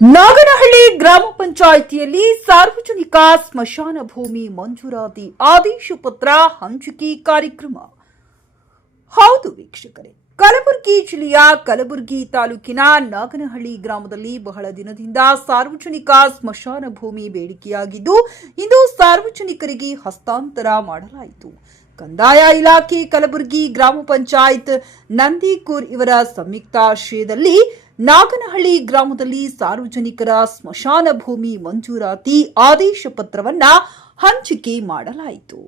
ನಾಗನಹಳ್ಳಿ ಗ್ರಾಮ ಪಂಚಾಯಿತಿಯಲ್ಲಿ ಸಾರ್ವಜನಿಕ ಸ್ಮಶಾನ ಭೂಮಿ ಮಂಜೂರಾತಿ ಆದೇಶ ಪತ್ರ ಹಂಚಿಕೆ ಕಾರ್ಯಕ್ರಮ. ಹೌದು ವೀಕ್ಷಕರೇ, ಕಲಬುರಗಿ ಜಿಲ್ಲೆಯ ಕಲಬುರಗಿ ತಾಲೂಕಿನ ನಾಗನಹಳ್ಳಿ ಗ್ರಾಮದಲ್ಲಿ ಬಹಳ ದಿನದಿಂದ ಸಾರ್ವಜನಿಕ ಸ್ಮಶಾನ ಭೂಮಿ ಬೇಡಿಕೆಯಾಗಿದ್ದು, ಇಂದು ಸಾರ್ವಜನಿಕರಿಗೆ ಹಸ್ತಾಂತರ ಮಾಡಲಾಯಿತು. ಕಂದಾಯ ಇಲಾಖೆ ಕಲಬುರಗಿ ಗ್ರಾಮ ಪಂಚಾಯತ್ ನಂದಿಕೂರ್ ಇವರ ಸಂಯುಕ್ತಾಶ್ರಯದಲ್ಲಿ ನಾಗನಹಳ್ಳಿ ಗ್ರಾಮದಲ್ಲಿ ಸಾರ್ವಜನಿಕರ ಸ್ಮಶಾನ ಭೂಮಿ ಮಂಜೂರಾತಿ ಆದೇಶ ಪತ್ರವನ್ನ ಹಂಚಿಕೆ ಮಾಡಲಾಯಿತು.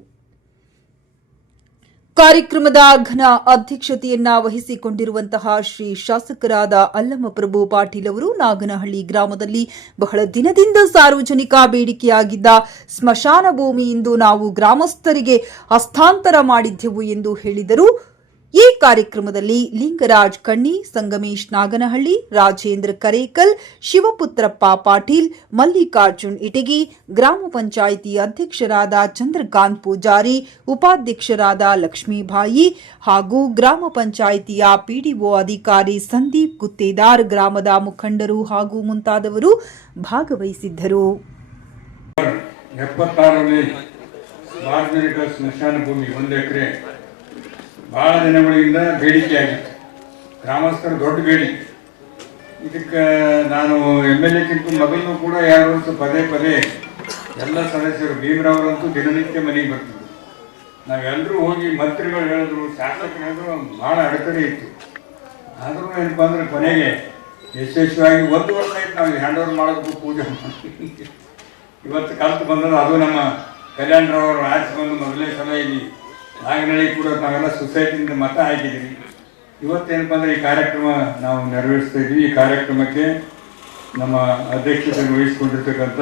ಕಾರ್ಯಕ್ರಮದ ಘನ ಅಧ್ಯಕ್ಷತೆಯನ್ನ ವಹಿಸಿಕೊಂಡಿರುವಂತಹ ಶ್ರೀ ಶಾಸಕರಾದ ಅಲ್ಲಮಪ್ರಭು ಪಾಟೀಲ್ ಅವರು ನಾಗನಹಳ್ಳಿ ಗ್ರಾಮದಲ್ಲಿ ಬಹಳ ದಿನದಿಂದ ಸಾರ್ವಜನಿಕ ಬೇಡಿಕೆಯಾಗಿದ್ದ ಸ್ಮಶಾನ ಭೂಮಿ ನಾವು ಗ್ರಾಮಸ್ಥರಿಗೆ ಹಸ್ತಾಂತರ ಮಾಡಿದ್ದೆವು ಎಂದು ಹೇಳಿದರು. ಈ ಕಾರ್ಯಕ್ರಮದಲ್ಲಿ ಲಿಂಗರಾಜ್ ಕಣ್ಣಿ, ಸಂಗಮೇಶ್ ನಾಗನಹಳ್ಳಿ, ರಾಜೇಂದ್ರ ಕರೇಕಲ್ ಶಿವಪುತ್ರಪ್ಪ ಪಾಟೀಲ್, ಮಲ್ಲಿಕಾರ್ಜುನ್ ಇಟಗಿ, ಗ್ರಾಮ ಪಂಚಾಯಿತಿ ಅಧ್ಯಕ್ಷರಾದ ಚಂದ್ರಕಾಂತ್ ಪೂಜಾರಿ, ಉಪಾಧ್ಯಕ್ಷರಾದ ಲಕ್ಷ್ಮೀಬಾಯಿ ಹಾಗೂ ಗ್ರಾಮ ಪಂಚಾಯಿತಿಯ ಪಿಡಿಒ ಅಧಿಕಾರಿ ಸಂದೀಪ್ ಗುತ್ತೇದಾರ್ ಗ್ರಾಮದ ಮುಖಂಡರು ಹಾಗೂ ಮುಂತಾದವರು ಭಾಗವಹಿಸಿದ್ದರು. ಸ್ಮಶಾನ ಭೂಮಿ ಒಂದು ಎಕರೆ ಭಾಳ ದಿನಗಳಿಂದ ಬೇಡಿಕೆ ಆಗಿತ್ತು ಗ್ರಾಮಸ್ಥರ ದೊಡ್ಡ ಬೇಡಿಕೆ ಇದಕ್ಕೆ ನಾನು ಎಂ ಎಲ್ ಎಕ್ಕಿಂತ ಮೊದಲು ಕೂಡ ಯಾರು ಪದೇ ಪದೇ ಎಲ್ಲ ಸದಸ್ಯರು ಭೀಮರವರಂತೂ ದಿನನಿತ್ಯ ಮನೆಗೆ ಬರ್ತಿದ್ರು. ನಾವೆಲ್ಲರೂ ಹೋಗಿ ಮಂತ್ರಿಗಳು ಹೇಳಿದ್ರು, ಶಾಸಕರು ಹೇಳಿದ್ರು, ಭಾಳ ಅಡೆತಡೆ ಇತ್ತು. ಆದರೂ ಏನಪ್ಪ ಅಂದರೆ ಕೊನೆಗೆ ಯಶಸ್ವಿಯಾಗಿ ಒಂದು ವರ್ಷ ಆಯ್ತು ನಾವು ಹ್ಯಾಂಡ್ ಓವರ್ ಮಾಡೋದಕ್ಕೂ ಪೂಜೆ ಇವತ್ತು ಕಲ್ತು ಬಂದದ್ದು ಅದು ನಮ್ಮ ಕಲ್ಯಾಣರವರು ಆಚೆ ಬಂದು ಮೊದಲೇ ಸಲ ಇಲ್ಲಿ ನಾಗನಹಳ್ಳಿ ಕೂಡ ನಾವೆಲ್ಲ ಸೊಸೈಟಿಯಿಂದ ಮತ ಹಾಕಿದ್ದೀವಿ ಇವತ್ತೇನಪ್ಪ ಅಂದರೆ ಈ ಕಾರ್ಯಕ್ರಮ ನಾವು ನೆರವೇರಿಸ್ತಾ ಇದ್ದೀವಿ ಈ ಕಾರ್ಯಕ್ರಮಕ್ಕೆ ನಮ್ಮ ಅಧ್ಯಕ್ಷತೆ ವಹಿಸಿಕೊಂಡಿರ್ತಕ್ಕಂಥ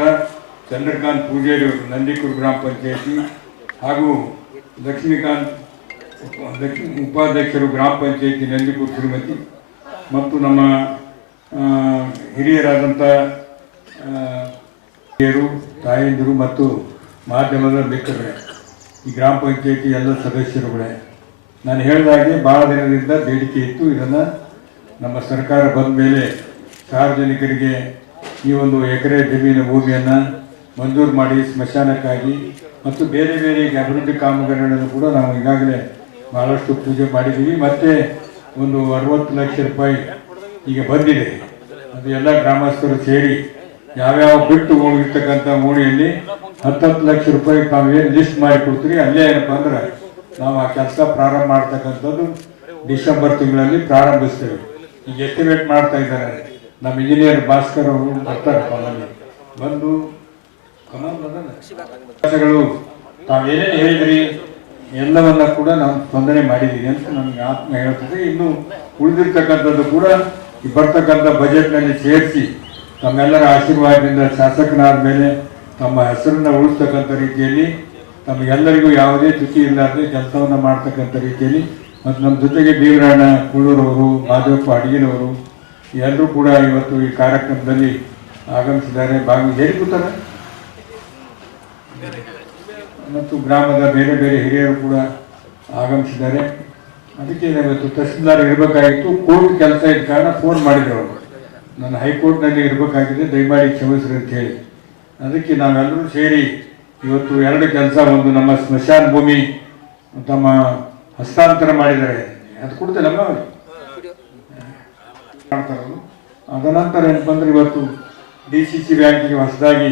ಚಂದ್ರಕಾಂತ್ ಪೂಜಾರಿ ನಂದಿಕೂರು ಗ್ರಾಮ ಪಂಚಾಯತಿ ಹಾಗೂ ಲಕ್ಷ್ಮೀಕಾಂತ್ ಲಕ್ಷ್ಮೀ, ಉಪಾಧ್ಯಕ್ಷರು ಗ್ರಾಮ ಪಂಚಾಯತಿ ನಂದಿಕೂರು ಶ್ರೀಮತಿ ಮತ್ತು ನಮ್ಮ ಹಿರಿಯರಾದಂಥ ಹಿರಿಯರು, ತಾಯಂದಿರು ಮತ್ತು ಮಾಧ್ಯಮದ ಮಿತ್ರರೇ. ಈ ಗ್ರಾಮ ಪಂಚಾಯತಿ ಎಲ್ಲ ಸದಸ್ಯರುಗಳೇ, ನಾನು ಹೇಳಿದಾಗೆ ಭಾಳ ದಿನದಿಂದ ಬೇಡಿಕೆ ಇತ್ತು. ಇದನ್ನು ನಮ್ಮ ಸರ್ಕಾರ ಬಂದ ಮೇಲೆ ಸಾರ್ವಜನಿಕರಿಗೆ ಈ ಒಂದು ಎಕರೆ ಜಮೀನು ಭೂಮಿಯನ್ನು ಮಂಜೂರು ಮಾಡಿ ಸ್ಮಶಾನಕ್ಕಾಗಿ ಮತ್ತು ಬೇರೆ ಬೇರೆ ಅಭಿವೃದ್ಧಿ ಕಾಮಗಾರಿಗಳನ್ನು ಕೂಡ ನಾವು ಈಗಾಗಲೇ ಭಾಳಷ್ಟು ಪೂಜೆ ಮಾಡಿದ್ದೀವಿ. ಮತ್ತು ಒಂದು ಅರವತ್ತು ಲಕ್ಷ ರೂಪಾಯಿ ಈಗ ಬಂದಿದೆ. ಅದು ಎಲ್ಲ ಗ್ರಾಮಸ್ಥರು ಸೇರಿ ಯಾವ್ಯಾವ ಬಿಟ್ಟು ಹೋಗಿರ್ತಕ್ಕಂಥ ಓಣಿಯಲ್ಲಿ ಹತ್ತತ್ತು ಲಕ್ಷ ರೂಪಾಯಿ ತಾವು ಏನು ಲಿಸ್ಟ್ ಮಾಡಿ ಕೊಡ್ತೀರಿ? ಅಲ್ಲೇ ಏನಪ್ಪ ಅಂದ್ರೆ ನಾವು ಆ ಕೆಲಸ ಪ್ರಾರಂಭ ಮಾಡ್ತಕ್ಕಂಥದ್ದು ಡಿಸೆಂಬರ್ ತಿಂಗಳಲ್ಲಿ ಪ್ರಾರಂಭಿಸ್ತೇವೆ. ಈಗ ಎಸ್ಟಿಮೇಟ್ ಮಾಡ್ತಾ ಇದ್ದಾರೆ. ನಮ್ಮ ಇಂಜಿನಿಯರ್ ಭಾಸ್ಕರ್ ಅವರು ಬರ್ತಾರೆ ಕಾಲಲ್ಲಿ. ಬಂದು? ಕೆಲಸಗಳು ತಾವೇನೇನು ಹೇಳಿದ್ರಿ? ಎಲ್ಲವನ್ನ ಕೂಡ ನಾವು ತೊಂದರೆ ಮಾಡಿದ್ದೀವಿ ಅಂತ ನಮ್ಗೆ ಆತ್ಮ ಹೇಳ್ತದೆ. ಇನ್ನು ಉಳಿದಿರ್ತಕ್ಕಂಥದ್ದು ಕೂಡ ಈ ಬರ್ತಕ್ಕಂಥ ಬಜೆಟ್ನಲ್ಲಿ ಸೇರಿಸಿ ತಮ್ಮೆಲ್ಲರ ಆಶೀರ್ವಾದದಿಂದ ಶಾಸಕನಾದ ಮೇಲೆ ತಮ್ಮ ಹೆಸರನ್ನು ಉಳಿಸ್ತಕ್ಕಂಥ ರೀತಿಯಲ್ಲಿ ತಮಗೆಲ್ಲರಿಗೂ ಯಾವುದೇ ತುಟಿ ಇಲ್ಲದೆ ಕೆಲಸವನ್ನು ಮಾಡ್ತಕ್ಕಂಥ ರೀತಿಯಲ್ಲಿ ಮತ್ತು ನಮ್ಮ ಜೊತೆಗೆ ದೇವರಾಣ ಕುಳೂರವರು ಮಾದೇವಪ್ಪ ಅಡಿಗಿನವರು, ಎಲ್ಲರೂ ಕೂಡ ಇವತ್ತು ಈ ಕಾರ್ಯಕ್ರಮದಲ್ಲಿ ಆಗಮಿಸಿದ್ದಾರೆ. ಭಾಗವಹಿಸಿ ಹೇಳಿ ಕೂತಾರೆ ಮತ್ತು ಗ್ರಾಮದ ಬೇರೆ ಬೇರೆ ಹಿರಿಯರು ಕೂಡ ಆಗಮಿಸಿದ್ದಾರೆ. ಅದಕ್ಕೆ ಇವತ್ತು ತಹಸೀಲ್ದಾರ್ ಇರಬೇಕಾಗಿತ್ತು. ಕೋರ್ಟ್ ಕೆಲಸ ಇದ್ದ ಕಾರಣ ಫೋನ್ ಮಾಡಿದ್ರು ಅವರು. ನಾನು ಹೈಕೋರ್ಟ್ನಲ್ಲಿ ಇರಬೇಕಾಗಿದೆ, ದಯಮಾಡಿ ಕ್ಷಮಿಸ್ರಿ ಅಂತ ಹೇಳಿ. ಅದಕ್ಕೆ ನಾವೆಲ್ಲರೂ ಸೇರಿ ಇವತ್ತು ಎರಡು ಕೆಲಸ, ಒಂದು ನಮ್ಮ ಸ್ಮಶಾನ ಭೂಮಿ, ತಮ್ಮ ಹಸ್ತಾಂತರ ಮಾಡಿದ್ದಾರೆ. ಅದು ಕೊಡ್ತೇನಮ್ಮ ಮಾಡ್ತಾರದು ಅದನಂತರ ಏನಪ್ಪ ಇವತ್ತು ಡಿ ಸಿ ಸಿ ಬ್ಯಾಂಕಿಗೆ ಹೊಸದಾಗಿ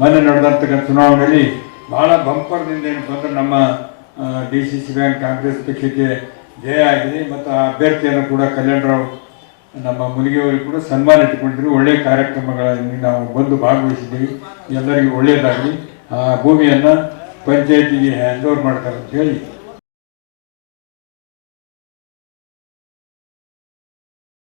ಮೊನ್ನೆ ನಡೆದಂತಕ್ಕಂಥ ಚುನಾವಣೆಯಲ್ಲಿ ಬಹಳ ಬಂಪರ್ದಿಂದ ಏನಪ್ಪ ನಮ್ಮ D C C bank Congress ಪಕ್ಷಕ್ಕೆ ಜಯ ಆಗಿದೆ. ಮತ್ತು ಆ ಅಭ್ಯರ್ಥಿಯನ್ನು ಕೂಡ ಕಲ್ಯಾಣರಾವ್ ನಮ್ಮ ಮುನಿಗೆಯವರು ಕೂಡ ಸನ್ಮಾನ ಇಟ್ಟುಕೊಂಡಿದ್ರು. ಒಳ್ಳೆಯ ಕಾರ್ಯಕ್ರಮಗಳಲ್ಲಿ ನಾವು ಬಂದು ಭಾಗವಹಿಸಿದ್ದೀವಿ. ಎಲ್ಲರಿಗೂ ಒಳ್ಳೆಯದಾಗಲಿ. ಆ ಭೂಮಿಯನ್ನು ಪಂಚಾಯತಿಗೆ ಹ್ಯಾಂಡ್ ಓವರ್ ಮಾಡ್ತಾರೆ ಅಂತ ಹೇಳಿ